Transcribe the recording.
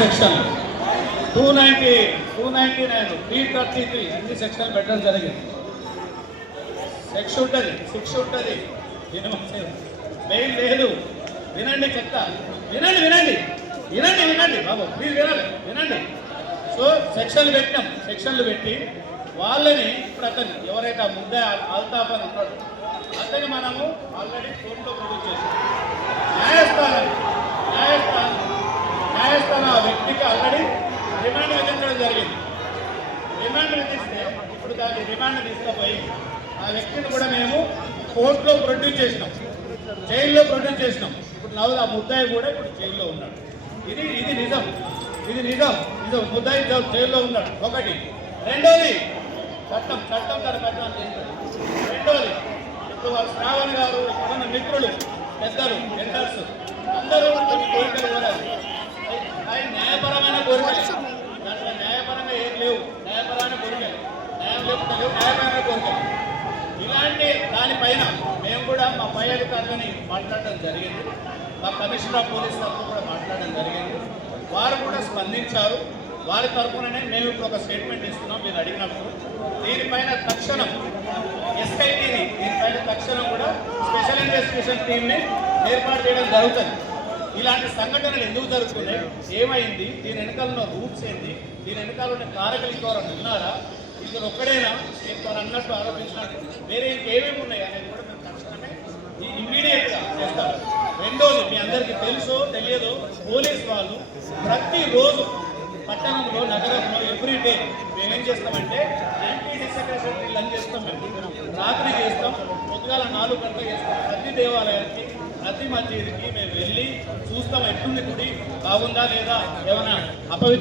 Section 290, 299, 333 అన్ని సెక్షన్లు పెట్టడం జరిగింది. శిక్ష ఉంటుంది మెయిన్ లేదు. వినండి చెప్తా, వినండి బాబు, ప్లీజ్ వినండి. సో సెక్షన్లు పెట్టి వాళ్ళని ఇప్పుడు అతను ఎవరైతే ఆ ముద్ద అల్తాఫ్ అని ఉన్నాడు అతన్ని మనము ఆల్రెడీ కోర్టులో ప్రొడ్యూస్ చేసాం. న్యాయస్థానం ఆ వ్యక్తికి ఆల్రెడీ రిమాండ్ విధించడం జరిగింది. రిమాండ్ విధిస్తే ఇప్పుడు దాన్ని రిమాండ్ తీసుకుపోయి ఆ వ్యక్తిని కూడా మేము కోర్టులో ప్రొడ్యూస్ చేసినాం, జైల్లో ప్రొడ్యూస్ చేసినాం. ఇప్పుడు ఆ ముద్దాయి కూడా ఇప్పుడు జైల్లో ఉన్నాడు. ఇది నిజం. ముద్దాయి జైల్లో ఉన్నాడు. ఒకటి. రెండోది చట్టం తన పట్ల చేస్తుంది. రెండోది ఇప్పుడు వారు శ్రావణ్ గారు, ఇప్పుడున్న మిత్రులు, పెద్దలు, ఎంటర్స్ అందరూ కొన్ని కోరికలు కోరారు. అవి న్యాయపరమైన కోరికలు. దాంట్లో న్యాయపరంగా ఏం లేవు. న్యాయపరమైన కోరికలు, న్యాయం లేకుండా లేవు, న్యాయపరమైన కోరికలు. ఇలాంటి దానిపైన మేము కూడా మా పై అధికారులని మాట్లాడడం జరిగింది. మా కమిషనర్ ఆఫ్ పోలీస్ తరఫున కూడా మాట్లాడడం జరిగింది. వారు కూడా స్పందించారు. వారి తరఫుననే మేము ఇప్పుడు ఒక స్టేట్మెంట్ ఇస్తున్నాం మీరు అడిగినప్పుడు. దీనిపైన తక్షణం ఎస్ఐటీని, దీనిపైన తక్షణం కూడా స్పెషల్ ఇన్వెస్టిగేషన్ టీమ్ని ఏర్పాటు చేయడం జరుగుతుంది. ఇలాంటి సంఘటనలు ఎందుకు జరుగుతున్నాయి, ఏమైంది, దీని వెనకాల ఉన్న రూట్స్ ఏంటి, దీని వెనకాల ఉన్న కారకులు ఇంకెవరైనా ఉన్నారా, ఇతను ఒక్కడైనా ఇంకొకరు అన్నట్టు ఆరోపించినట్టు వేరే ఇంకేమేమి ఉన్నాయి అనేది కూడా మేము తక్షణమే ఇమ్మీడియట్గా చేస్తాము. రెండోది, మీ అందరికీ తెలుసో తెలియదో, పోలీస్ వాళ్ళు ప్రతిరోజు పట్టణంలో, నగరంలో ఎవ్రీడే మేమేం చేస్తామంటే యాంటీ డిసెక్రేషన్ డ్రిల్ చేస్తాం. మేము రాత్రి చేస్తాం, పొద్దుగాల 4 గంటలు చేస్తాం. ప్రతి దేవాలయానికి, ప్రతి మసీదుకి మేము వెళ్ళి చూస్తాం ఎట్లుంది గుడి, బాగుందా లేదా, ఏమైనా అపవిత్ర